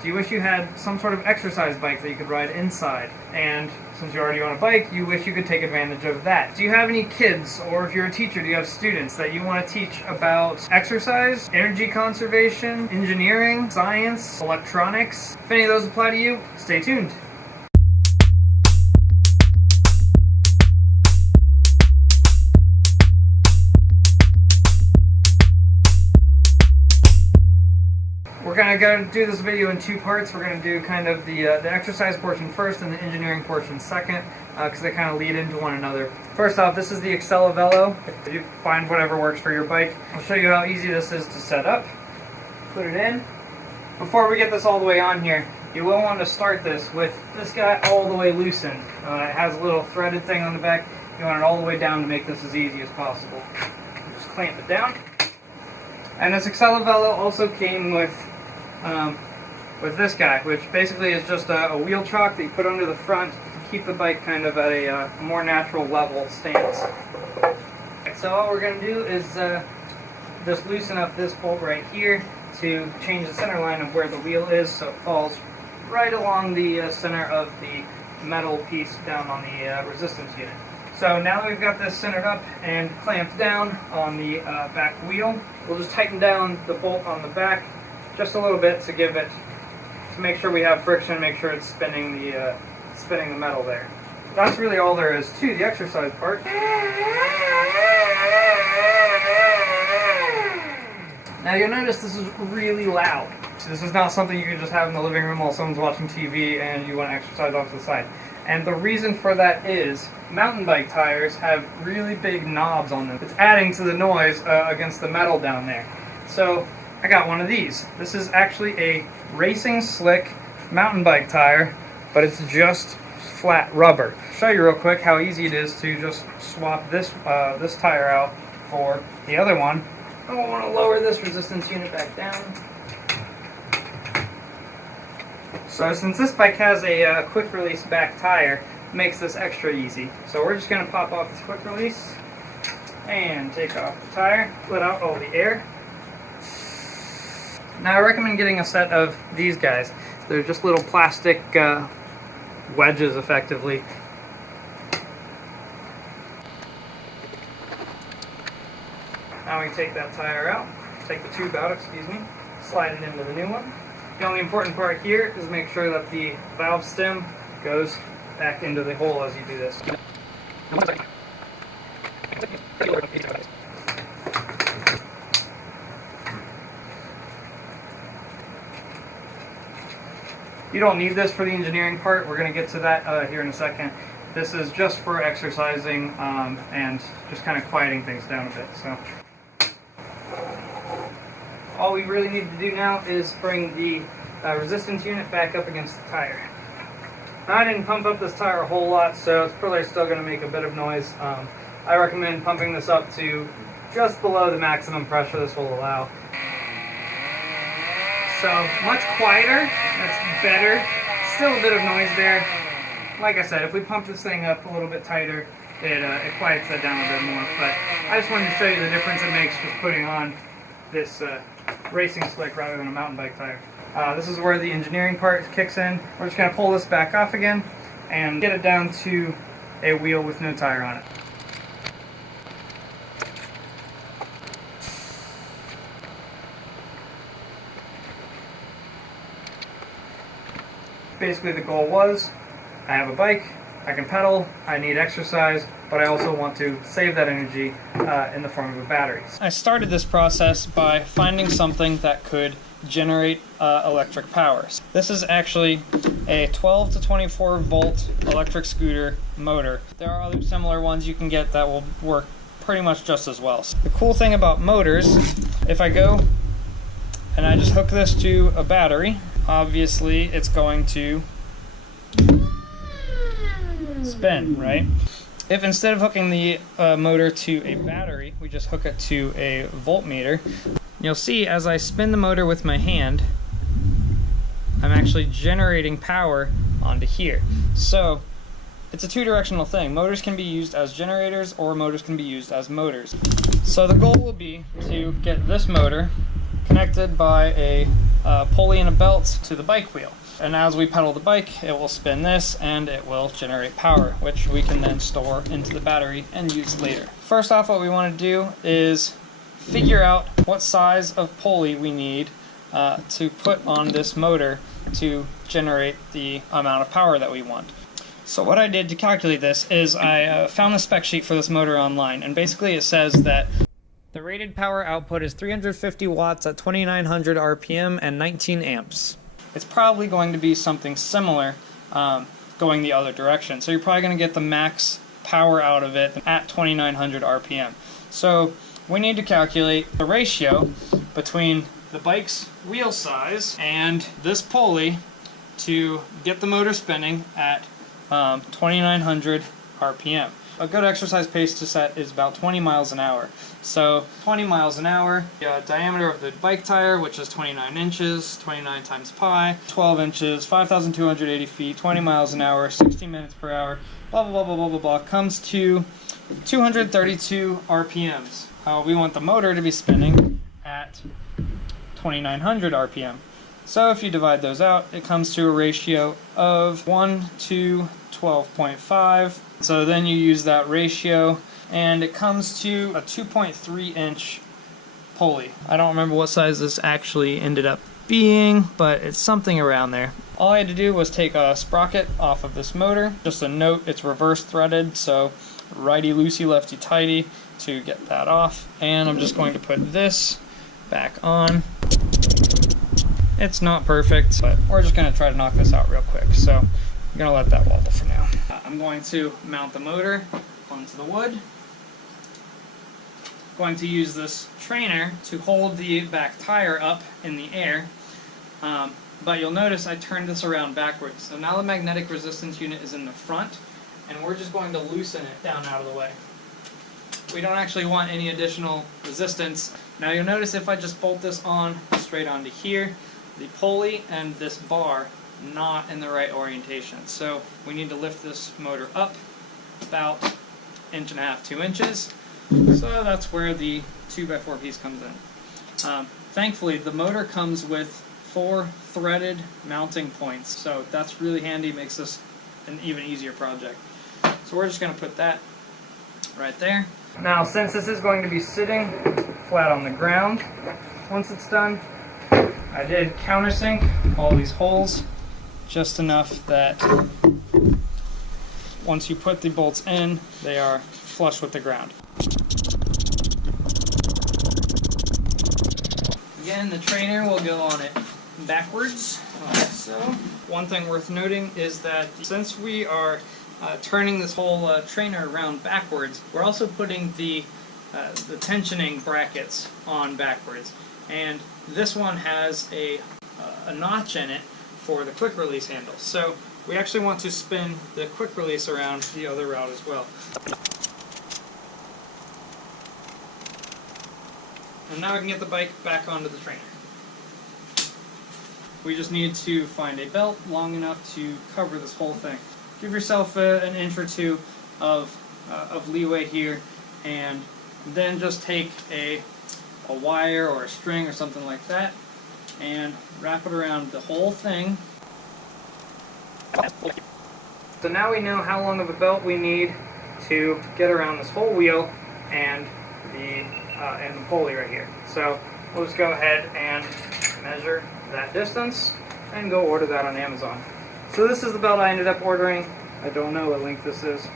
So you wish you had some sort of exercise bike that you could ride inside, and since you already own a bike, you wish you could take advantage of that. Do you have any kids, or if you're a teacher, do you have students that you want to teach about exercise, energy conservation, engineering, science, electronics? If any of those apply to you, stay tuned. We're going to do this video in two parts. We're going to do kind of the exercise portion first and the engineering portion second, because they kind of lead into one another. First off, this is the Velo. If you find whatever works for your bike, I'll show you how easy this is to set up. Put it in. Before we get this all the way on here, you will want to start this with this guy all the way loosened. It has a little threaded thing on the back. You want it all the way down to make this as easy as possible. Just clamp it down. And this Velo also came with this guy, which basically is just a wheel chock that you put under the front to keep the bike kind of at a more natural level stance. So all we're going to do is just loosen up this bolt right here to change the center line of where the wheel is, so it falls right along the center of the metal piece down on the resistance unit. So now that we've got this centered up and clamped down on the back wheel, we'll just tighten down the bolt on the back just a little bit to make sure we have friction, make sure it's spinning the metal there. That's really all there is to the exercise part. Now you'll notice this is really loud. This is not something you can just have in the living room while someone's watching TV and you want to exercise off to the side. And the reason for that is mountain bike tires have really big knobs on them. It's adding to the noise against the metal down there. So I got one of these. This is actually a racing slick mountain bike tire, but it's just flat rubber. I'll show you real quick how easy it is to just swap this tire out for the other one. I want to lower this resistance unit back down. So since this bike has a quick release back tire, it makes this extra easy. So we're just going to pop off this quick release and take off the tire, let out all the air. Now I recommend getting a set of these guys. They're just little plastic wedges, effectively. Now we take that tire out, take the tube out, excuse me, slide it into the new one. The only important part here is make sure that the valve stem goes back into the hole as you do this. You don't need this for the engineering part. We're going to get to that here in a second. This is just for exercising and just kind of quieting things down a bit. So all we really need to do now is bring the resistance unit back up against the tire. Now, I didn't pump up this tire a whole lot, so it's probably still going to make a bit of noise. I recommend pumping this up to just below the maximum pressure this will allow. So much quieter, that's better. Still a bit of noise there. Like I said, if we pump this thing up a little bit tighter, it quiets that down a bit more. But I just wanted to show you the difference it makes just putting on this racing slick rather than a mountain bike tire. This is where the engineering part kicks in. We're just going to pull this back off again and get it down to a wheel with no tire on it. Basically the goal was, I have a bike, I can pedal, I need exercise, but I also want to save that energy in the form of a battery. I started this process by finding something that could generate electric power. This is actually a 12 to 24 volt electric scooter motor. There are other similar ones you can get that will work pretty much just as well. The cool thing about motors, if I go and I just hook this to a battery, obviously it's going to spin, right? If instead of hooking the motor to a battery, we just hook it to a voltmeter, you'll see as I spin the motor with my hand, I'm actually generating power onto here. So it's a two-directional thing. Motors can be used as generators or motors can be used as motors. So the goal will be to get this motor connected by a pulley and a belt to the bike wheel. And as we pedal the bike, it will spin this and it will generate power, which we can then store into the battery and use later. First off, what we want to do is figure out what size of pulley we need to put on this motor to generate the amount of power that we want. So what I did to calculate this is I found the spec sheet for this motor online, and basically it says that the rated power output is 350 watts at 2900 RPM and 19 amps. It's probably going to be something similar going the other direction. So you're probably going to get the max power out of it at 2900 RPM. So we need to calculate the ratio between the bike's wheel size and this pulley to get the motor spinning at 2900 RPM. A good exercise pace to set is about 20 miles an hour. So 20 miles an hour, the diameter of the bike tire, which is 29 inches, 29 times pi, 12 inches, 5,280 feet, 20 miles an hour, 60 minutes per hour, blah, blah, blah, blah, blah, blah, blah, comes to 232 RPMs. We want the motor to be spinning at 2900 RPM. So if you divide those out, it comes to a ratio of 1 to 12.5. So then you use that ratio, and it comes to a 2.3 inch pulley. I don't remember what size this actually ended up being, but it's something around there. All I had to do was take a sprocket off of this motor. Just a note, it's reverse threaded, so righty loosey, lefty tighty to get that off. And I'm just going to put this back on. It's not perfect, but we're just going to try to knock this out real quick. So I'm going to let that wobble for now. I'm going to mount the motor onto the wood. Going to use this trainer to hold the back tire up in the air. But you'll notice I turned this around backwards. So now the magnetic resistance unit is in the front, and we're just going to loosen it down out of the way. We don't actually want any additional resistance. Now you'll notice if I just bolt this on straight onto here, the pulley and this bar not in the right orientation. So we need to lift this motor up about 1.5 inches, 2 inches. So that's where the 2x4 piece comes in. Thankfully, the motor comes with 4 threaded mounting points, so that's really handy, makes this an even easier project. So we're just going to put that right there. Now, since this is going to be sitting flat on the ground, once it's done, I did countersink all these holes just enough that once you put the bolts in, they are flush with the ground. Again, the trainer will go on it backwards, like so. One thing worth noting is that since we are turning this whole trainer around backwards, we're also putting the tensioning brackets on backwards. And this one has a notch in it for the quick release handle. So we actually want to spin the quick release around the other route as well. And now we can get the bike back onto the trainer. We just need to find a belt long enough to cover this whole thing. Give yourself an inch or two of leeway here, and then just take a wire or a string or something like that and wrap it around the whole thing. So now we know how long of a belt we need to get around this whole wheel and the pulley right here. So we'll just go ahead and measure that distance and go order that on Amazon. So this is the belt I ended up ordering. I don't know what length this is.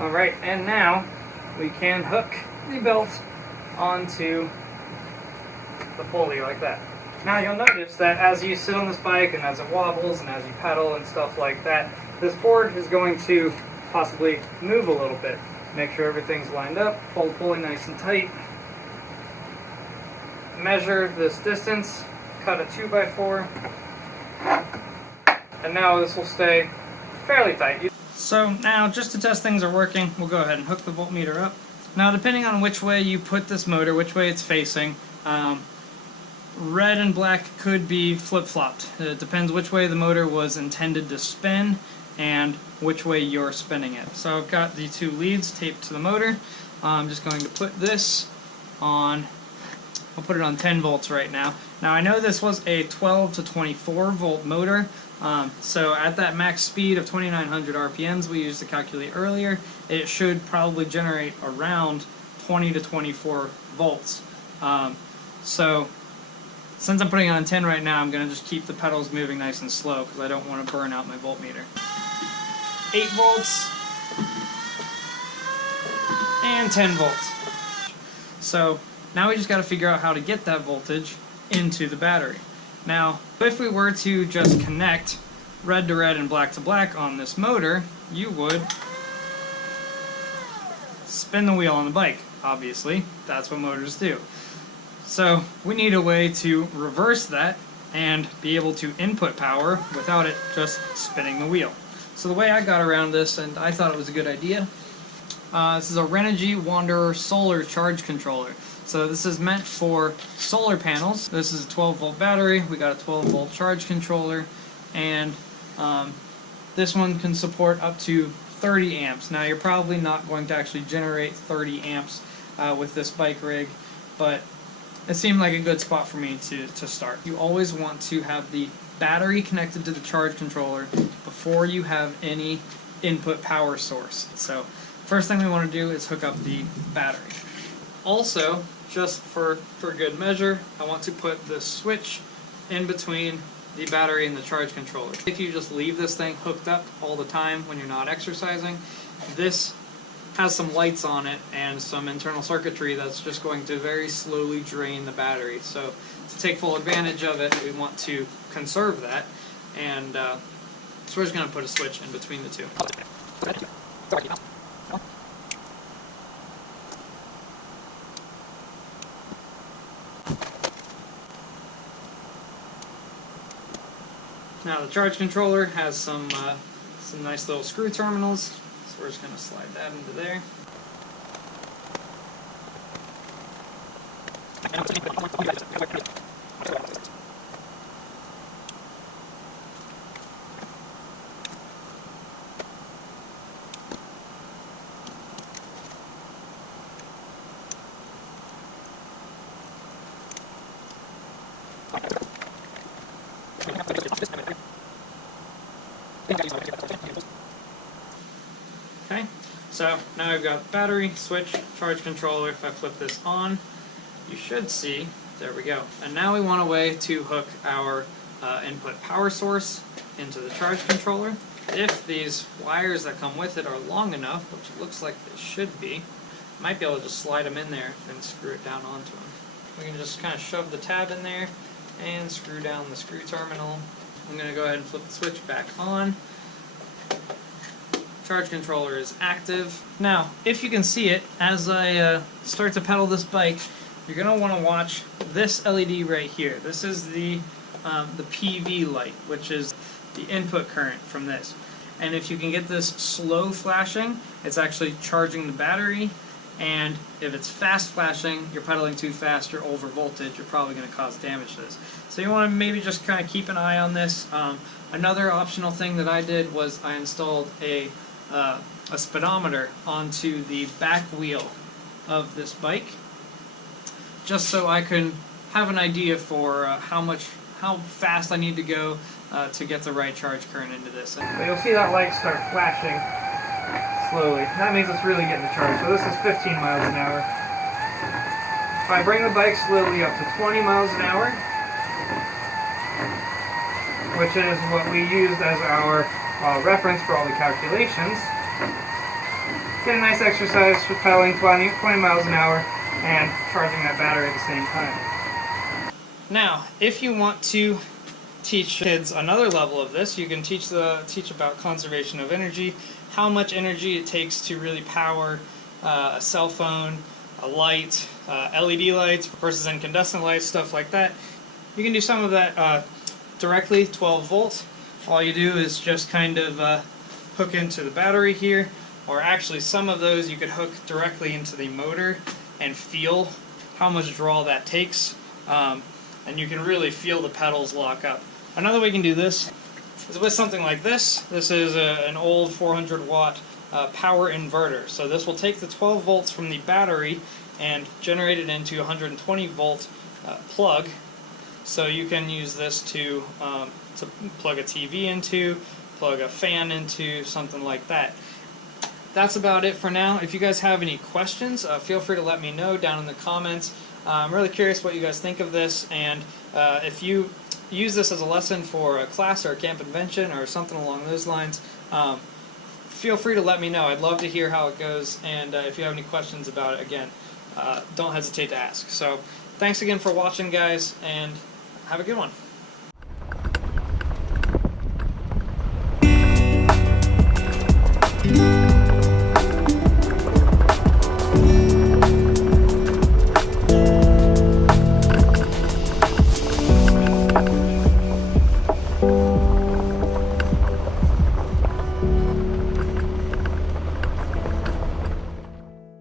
Alright, and now we can hook the belt onto the pulley like that. Now you'll notice that as you sit on this bike and as it wobbles and as you pedal and stuff like that, this board is going to possibly move a little bit. Make sure everything's lined up, pull the pulley nice and tight. Measure this distance, cut a 2x4, and now this will stay fairly tight. So now, just to test things are working, we'll go ahead and hook the voltmeter up. Now, depending on which way you put this motor, which way it's facing, red and black could be flip-flopped. It depends which way the motor was intended to spin, and which way you're spinning it. So I've got the two leads taped to the motor. I'm just going to put this on, I'll put it on 10 volts right now. Now I know this was a 12 to 24 volt motor, so at that max speed of 2900 RPMs we used to calculate earlier, it should probably generate around 20 to 24 volts. So since I'm putting it on 10 right now, I'm going to just keep the pedals moving nice and slow because I don't want to burn out my voltmeter. 8 volts and 10 volts. So now we just got to figure out how to get that voltage into the battery. Now, if we were to just connect red to red and black to black on this motor, you would spin the wheel on the bike, obviously. That's what motors do. So we need a way to reverse that and be able to input power without it just spinning the wheel. So the way I got around this, and I thought it was a good idea, this is a Renogy Wanderer solar charge controller. So this is meant for solar panels. This is a 12 volt battery. We got a 12 volt charge controller, and this one can support up to 30 amps. Now you're probably not going to actually generate 30 amps with this bike rig, but it seemed like a good spot for me to start. You always want to have the battery connected to the charge controller before you have any input power source. So first thing we want to do is hook up the battery. Also, just for good measure, I want to put the switch in between the battery and the charge controller. If you just leave this thing hooked up all the time when you're not exercising, this has some lights on it and some internal circuitry that's just going to very slowly drain the battery. So to take full advantage of it, we want to conserve that, and so we're just going to put a switch in between the two. Now the charge controller has some nice little screw terminals, so we're just going to slide that into there. Okay, so now I've got battery, switch, charge controller. If I flip this on, you should see, there we go. And now we want a way to hook our input power source into the charge controller. If these wires that come with it are long enough, which it looks like they should be, I might be able to just slide them in there and screw it down onto them. We can just kind of shove the tab in there and screw down the screw terminal. I'm going to go ahead and flip the switch back on. Charge controller is active. Now, if you can see it, as I start to pedal this bike, you're going to want to watch this LED right here. This is the PV light, which is the input current from this. And if you can get this slow flashing, it's actually charging the battery. And if it's fast flashing, you're pedaling too fast, you're over voltage, you're probably going to cause damage to this. So you want to maybe just kind of keep an eye on this. Another optional thing that I did was I installed a speedometer onto the back wheel of this bike, just so I can have an idea for how fast I need to go to get the right charge current into this. But you'll see that light start flashing slowly. That means it's really getting the charge. So this is 15 miles an hour. If I bring the bike slowly up to 20 miles an hour, which is what we used as our reference for all the calculations, get a nice exercise for pedaling 20 miles an hour and charging that battery at the same time. Now, if you want to teach kids another level of this, you can teach about conservation of energy, how much energy it takes to really power a cell phone, a light, LED lights versus incandescent lights, stuff like that. You can do some of that directly, 12 volt. All you do is just kind of hook into the battery here, or actually some of those you could hook directly into the motor and feel how much draw that takes, and you can really feel the pedals lock up. Another way you can do this is with something like this. This is an old 400 watt power inverter. So this will take the 12 volts from the battery and generate it into a 120 volt plug. So you can use this to plug a TV into, plug a fan into, something like that. That's about it for now. If you guys have any questions, feel free to let me know down in the comments. I'm really curious what you guys think of this, and if you use this as a lesson for a class or a camp convention or something along those lines, feel free to let me know. I'd love to hear how it goes, and if you have any questions about it, again, don't hesitate to ask. So thanks again for watching, guys, and have a good one.